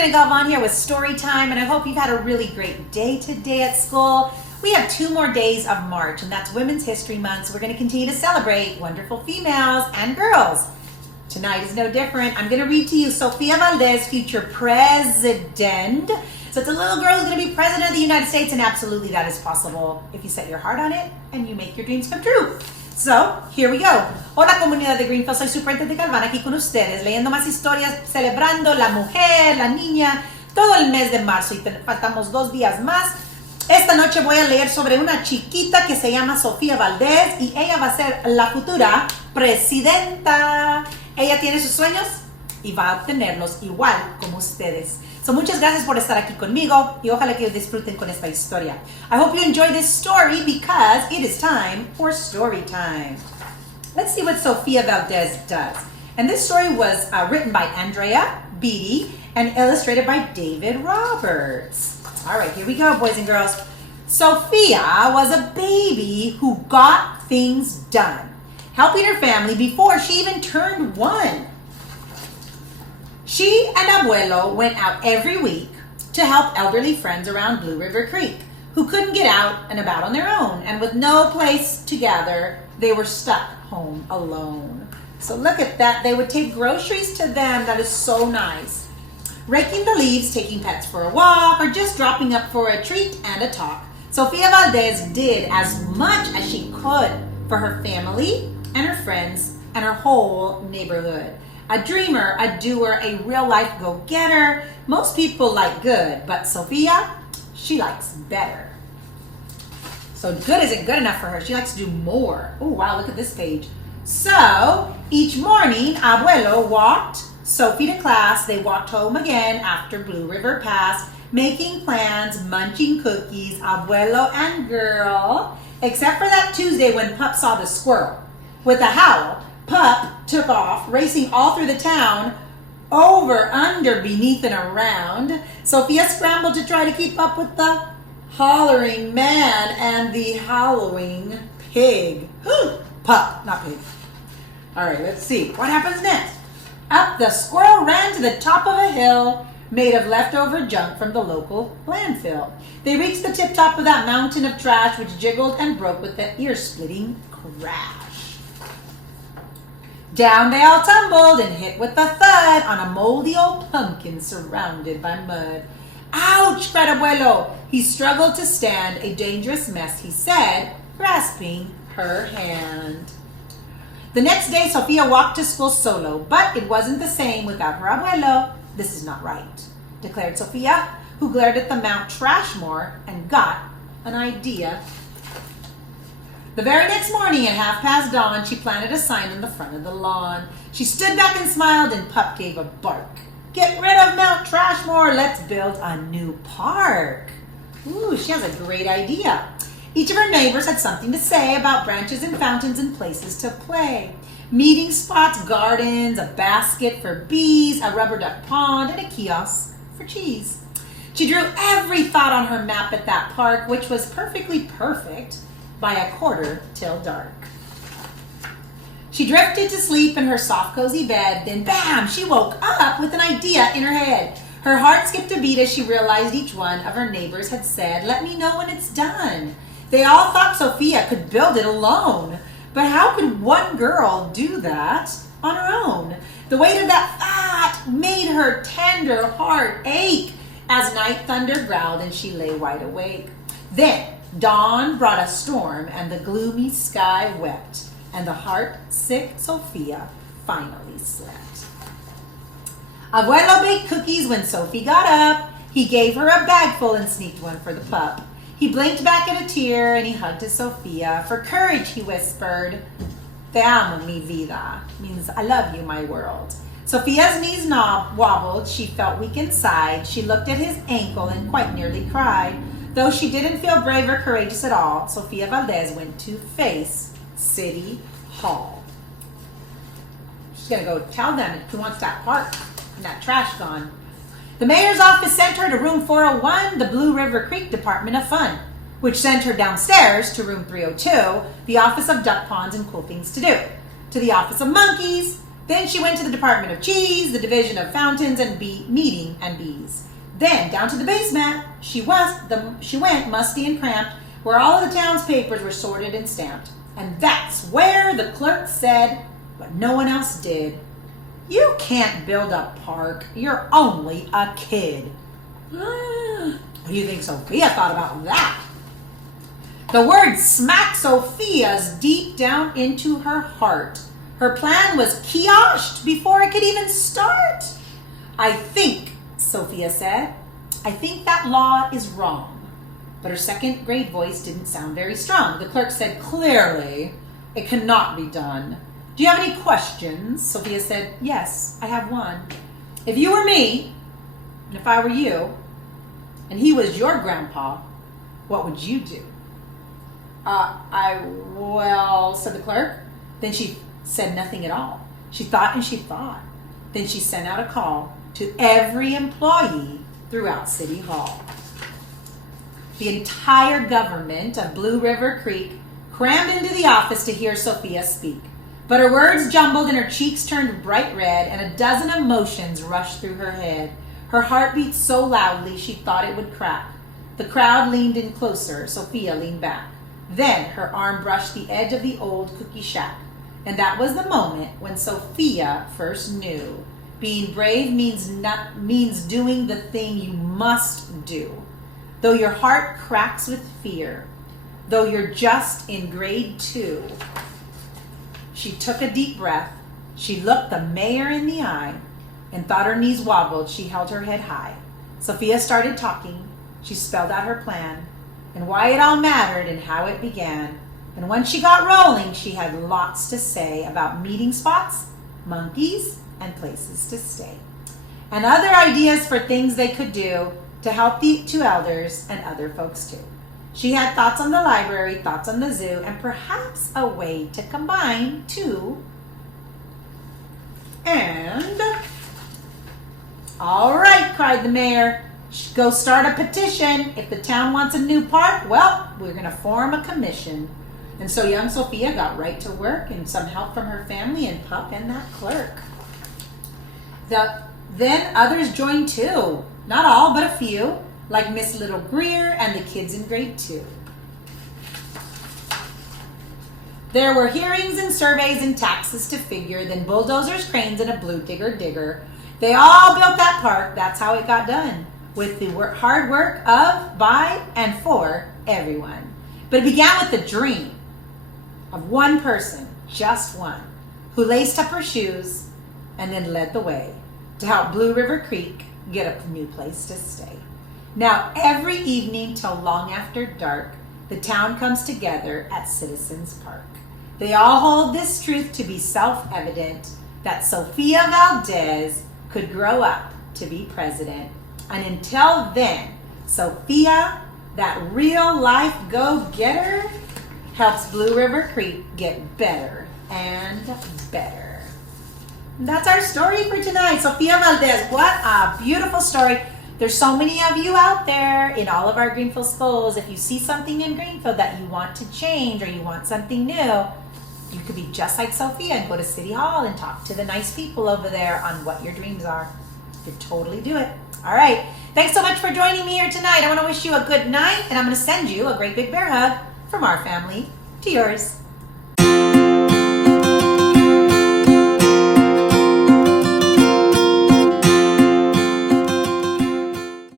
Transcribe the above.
Superintendent Galvan here with story time, and I hope you've had a really great day today at school. We have 2 more days of March, and that's Women's History Month, so we're going to continue to celebrate wonderful females and girls. Tonight is no different. I'm going to read to you Sofia Valdez, future president. So it's a little girl who's going to be president of the United States, and absolutely that is possible if you set your heart on it and you make your dreams come true. So, here we go. Hola comunidad de Greenfield, soy Superintendent Galvan aquí con ustedes, leyendo más historias, celebrando la mujer, la niña, todo el mes de marzo y faltamos 2 días más. Esta noche voy a leer sobre una chiquita que se llama Sofia Valdez y ella va a ser la futura presidenta. Ella tiene sus sueños y va a obtenerlos igual como ustedes. So, muchas gracias por estar aquí conmigo y ojalá que disfruten con esta historia. I hope you enjoy this story because it is time for story time. Let's see what Sofia Valdez does. And this story was written by Andrea Beatty and illustrated by David Roberts. All right, here we go, boys and girls. Sofia was a baby who got things done, helping her family before she even turned 1. She and Abuelo went out every week to help elderly friends around Blue River Creek who couldn't get out and about on their own, and with no place to gather, they were stuck home alone. So look at that. They would take groceries to them. That is so nice. Raking the leaves, taking pets for a walk, or just dropping up for a treat and a talk. Sofia Valdez did as much as she could for her family and her friends and her whole neighborhood. A dreamer, a doer, a real-life go-getter. Most people like good, but Sofia, she likes better. So good isn't good enough for her. She likes to do more. Oh, wow, look at this page. So, each morning, Abuelo walked Sophie to class. They walked home again after Blue River Pass, making plans, munching cookies, Abuelo and girl. Except for that Tuesday when Pup saw the squirrel. With a howl, Pup took off, racing all through the town, over, under, beneath, and around. Sofia scrambled to try to keep up with the hollering man and the howling pig. Pup, not pig. All right, let's see. What happens next? Up the squirrel ran to the top of a hill made of leftover junk from the local landfill. They reached the tip top of that mountain of trash, which jiggled and broke with the ear-splitting crash. Down they all tumbled and hit with a thud on a moldy old pumpkin surrounded by mud. Ouch, cried Abuelo. He struggled to stand, a dangerous mess, he said, grasping her hand. The next day, Sofia walked to school solo, but it wasn't the same without her Abuelo. This is not right, declared Sofia, who glared at the Mount Trashmore and got an idea. The very next morning at dawn, she planted a sign in the front of the lawn. She stood back and smiled, and Pup gave a bark. Get rid of Mount Trashmore. Let's build a new park. Ooh, she has a great idea. Each of her neighbors had something to say about branches and fountains and places to play. Meeting spots, gardens, a basket for bees, a rubber duck pond, and a kiosk for cheese. She drew every thought on her map at that park, which was perfectly perfect by a quarter till dark. She drifted to sleep in her soft, cozy bed. Then, bam, she woke up with an idea in her head. Her heart skipped a beat as she realized each one of her neighbors had said, "Let me know when it's done." They all thought Sofia could build it alone. But how could one girl do that on her own? The weight of that thought made her tender heart ache as night thunder growled and she lay wide awake. Then dawn brought a storm and the gloomy sky wept, and the heart-sick Sofia finally slept. Abuelo baked cookies when Sophie got up. He gave her a bagful and sneaked one for the pup. He blinked back at a tear and he hugged his Sofia. For courage, he whispered, "Te amo, mi vida," means I love you, my world. Sofia's knees wobbled. She felt weak inside. She looked at his ankle and quite nearly cried. Though she didn't feel brave or courageous at all, Sofia Valdez went to face City Hall. She's going to go tell them if she wants that park and that trash gone. The mayor's office sent her to room 401, the Blue River Creek Department of Fun, which sent her downstairs to room 302, the office of duck ponds and cool things to do, to the office of monkeys, Then she went to the Department of Cheese, the Division of Fountains and Meeting and Bees. Then down to the basement she went, musty and cramped, where all of the town's papers were sorted and stamped. And that's where the clerk said what no one else did. "You can't build a park. You're only a kid." What do you think Sophia thought about that? The word smacked Sophia's deep down into her heart. Her plan was kioshed before it could even start. "I think," Sophia said, "I think that law is wrong." But her second grade voice didn't sound very strong. The clerk said, "Clearly, it cannot be done. Do you have any questions?" Sophia said, "Yes, I have one. If you were me, and if I were you, and he was your grandpa, what would you do?" Well, said the clerk. Then she said nothing at all. She thought and she thought. Then she sent out a call to every employee throughout City Hall. The entire government of Blue River Creek crammed into the office to hear Sophia speak. But her words jumbled and her cheeks turned bright red, and a dozen emotions rushed through her head. Her heart beat so loudly she thought it would crack. The crowd leaned in closer. Sophia leaned back. Then her arm brushed the edge of the old cookie shack. And that was the moment when Sophia first knew being brave means doing the thing you must do. Though your heart cracks with fear, though you're just in grade 2. She took a deep breath. She looked the mayor in the eye and thought her knees wobbled. She held her head high. Sophia started talking. She spelled out her plan and why it all mattered and how it began. And when she got rolling, she had lots to say about meeting spots, monkeys, and places to stay, and other ideas for things they could do to help the 2 elders and other folks too. She had thoughts on the library, thoughts on the zoo, and perhaps a way to combine 2 and... "All right," cried the mayor. "Go start a petition. If the town wants a new park, well, we're going to form a commission." And so young Sophia got right to work, and some help from her family and Pup and that clerk. Then others joined too. Not all, but a few, like Miss Little Greer and the kids in grade 2. There were hearings and surveys and taxes to figure, then bulldozers, cranes, and a blue digger. They all built that park. That's how it got done, with the hard work of, by, and for everyone. But it began with the dream of one person, just one, who laced up her shoes and then led the way to help Blue River Creek get a new place to stay. Now, every evening till long after dark, the town comes together at Citizens Park. They all hold this truth to be self-evident, that Sophia Valdez could grow up to be president. And until then, Sophia, that real-life go-getter, helps Blue River Creek get better and better. That's our story for tonight. Sophia Valdez, what a beautiful story. There's so many of you out there in all of our Greenfield schools. If you see something in Greenfield that you want to change or you want something new, you could be just like Sophia and go to City Hall and talk to the nice people over there on what your dreams are. You could totally do it. All right. Thanks so much for joining me here tonight. I want to wish you a good night, and I'm going to send you a great big bear hug from our family to yours.